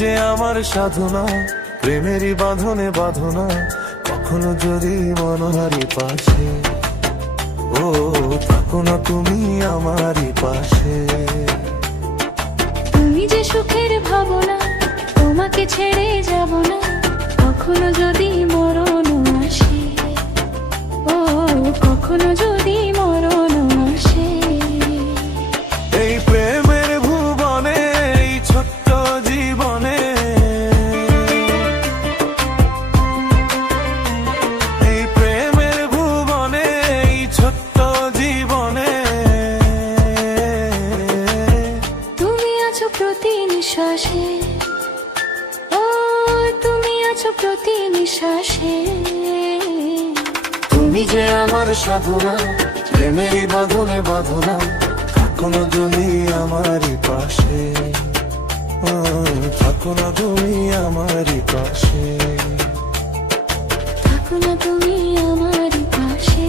যে আমার সাধনা, প্রেমেরই বাঁধনে বাঁধনা, কখনো যদি মনোহারি পাশে, ও থাকো না তুমি আমারই পাশে। তুমি যে সুখের ভাবনা, তোমাকে ছেড়ে যাব না, কখনো যদি মরণ আসে, ও কখনো যদি মরণ আসে। এই প্রেমের ভুবনে, এই ছোট্ট জীবনে, এই প্রেমের ভুবনে, এই ছোট্ট জীবনে, তুমি আছো প্রতি নিঃশ্বাসে, ও তুমি আছো প্রতি নিঃশ্বাসে। তুমি যে আমার সাধনা, প্রেমেরই বাঁধনে বাঁধনা, কখনো তুমি আমারই পাশে, ও থাকো না তুমি আমারই পাশে। থাকো না তুমি আমারই পাশে।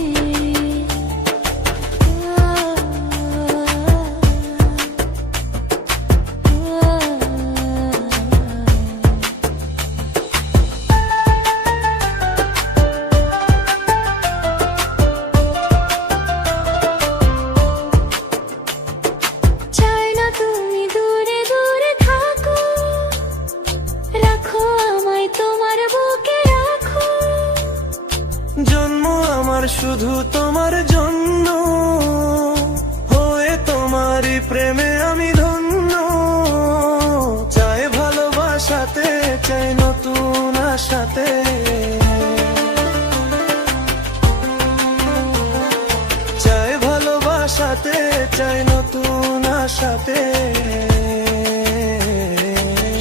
চাই না তুমি দূরে দূরে থাকো, রাখো আমায় তোমার বুকে রাখো। জন্ম আমার শুধু তোমার জন্য, হয়ে তোমারই প্রেমে আমি ধন্য। চাই ভালোবাসাতে, চাই নতুন আশাতে, চাই ভালোবাসাতে, চাই নতুন আশাতে।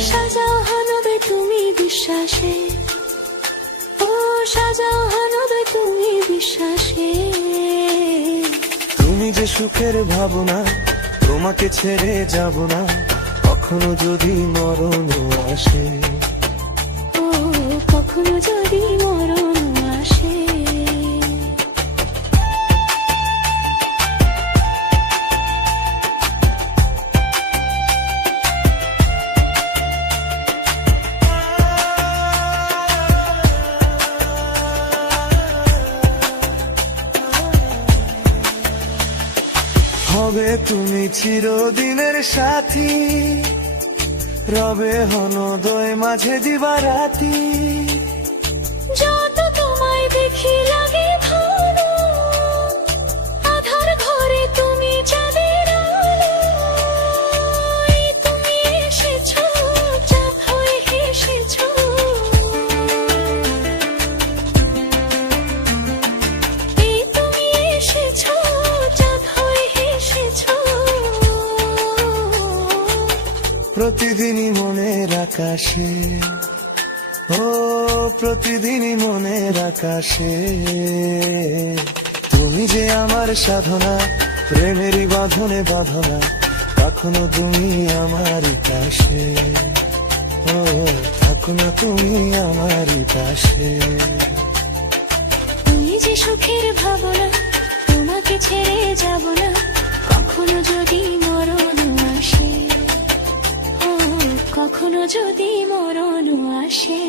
সাজাও হানবে তুমি বিশ্বাসে, ও সাজাও হানবে তুমি বিশ্বাসে। তুমি যে সুখের ভাবনা, তোমাকে ছেড়ে যাব না, কখনো যদি মরণ আসে, ও কখনো যদি মরণ আসে। হবে তুমি চিরদিনের সাথী, রবে হনদয় মাঝে দিবারাতি। যত তোমায় দেখি লাগে ভালো, আধার ঘরে তুমি চাঁদের আলো। এই তুমি এসেছো, চাঁদ হয়ে এসেছো। এই তুমি এসেছো, চাঁদ হয়ে এসেছো। প্রতিদিনই মনের আকাশে, ও প্রতিদিনই মনের আকাশে, তুমি যে আমার সাধনা, প্রেমেরই বাঁধনে বাঁধনা, কখনো তুমি আমারই পাশে, ও থাকো না তুমি আমারই পাশে। তুমি যে সুখের ভাবনা, তোমাকে ছেড়ে যাব না, কখনো যদি মরণ আসে, ও কখনো যদি মরণ আসে।